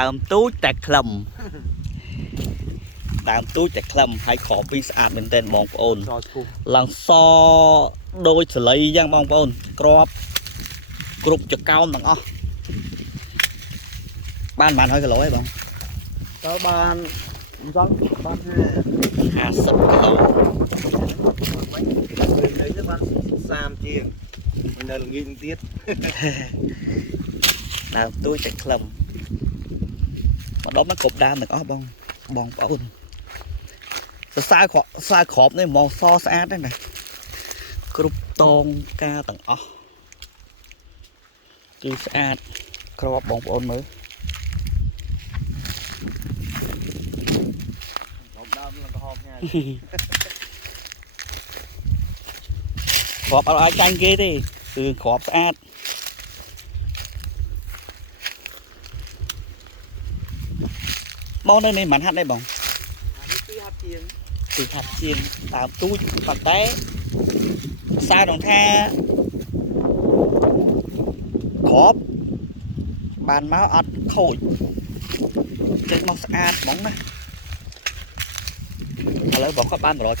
ដើមទូចតែខ្លឹមដើមទូចតែខ្លឹមហើយខពីស្អាតមែនទែនបងប្អូនឡើងសដូចសលៃយ៉ាងបងប្អូនក្របគ្រប់ចកោមទាំងអស់បានហើយគីឡូឯងបងតើបានមិនសល់បាន50គីឡូវិញទៅបាន30ជាងនៅល្ងាចទៀតដើមទូចតែខ្លឹមមកដល់មកគ្រប់ដើមទាំងអស់បងប្អូនសរសើរក្របនេះហ្មងសស្អាតហ្នឹងណាគ្រប់តងការទាំងអស់គឺស្អាតក្របបងប្អូនមើលដើមឡើងក្រហមញ៉ាក្របអត់ឲ្យចាញ់គេទេគឺក្របស្អាតមកនៅនេះមិនហាត់ទេបងនេះពីហាត់ជាងដើមទូចប៉ុន្តែសើដល់ថាក្របបានមកអត់ខូចចេញមកស្អាតហ្មងណាឥឡូវបងគាត់បាន 100% ព្រោះ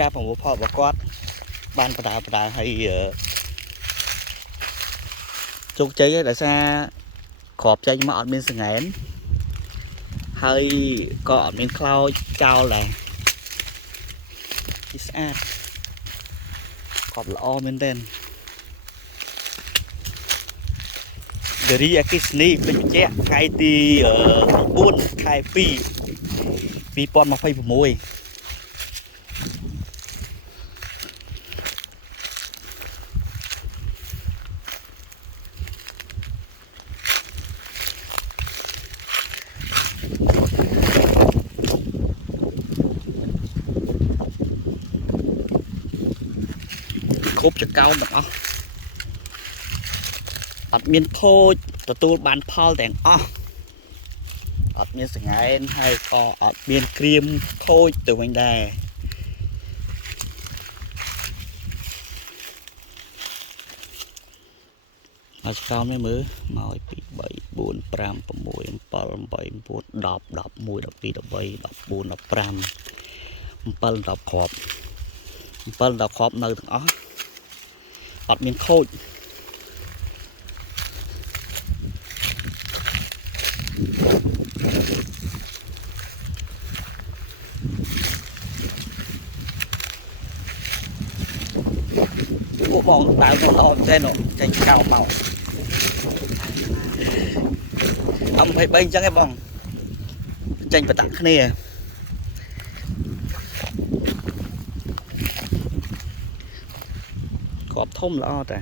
ការប្រមូលផលរបស់គាត់បានបដាហើយជោគជ័យដោយសារក្របចេញមកអត់មានសង្ហែនហើយក៏អត់មានខ្លោចចោលដែរស្អាតក្របល្អមែនទែនដេរីអគិសនីពេញបញ្ជាក់ថ្ងៃទី9ខែ2 2026គ្រប់ចកោមទាំងអស់អត់មានខូចទទួលបានផលទាំងអស់អត់មានសង្ហែនហើយក៏អត់មានក្រៀមខូចទៅវិញដែរអត់ចកោមនេះមើលមក2 3 4 5 6 7 8 9 10 11 12 13 14 15 17 10គ្រាប់7 10គ្រាប់នៅទាំងអស់អត់មានខូចពួកបងដើរទៅល្អចេះនោះចេញកោមក23អញ្ចឹងឯងបងចេញបតាក់គ្នាក្របធំល្អតា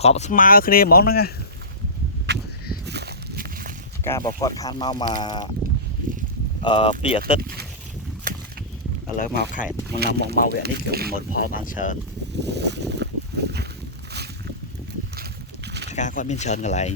ក្របស្មើគ្នាហ្មងហ្នឹងណាការប្រកបខានមក2អាទិត្យឥឡូវមកខែមកវគ្គនេះគឺប្រមូលផលបានច្រើនការគាត់មានច្រើនកន្លែង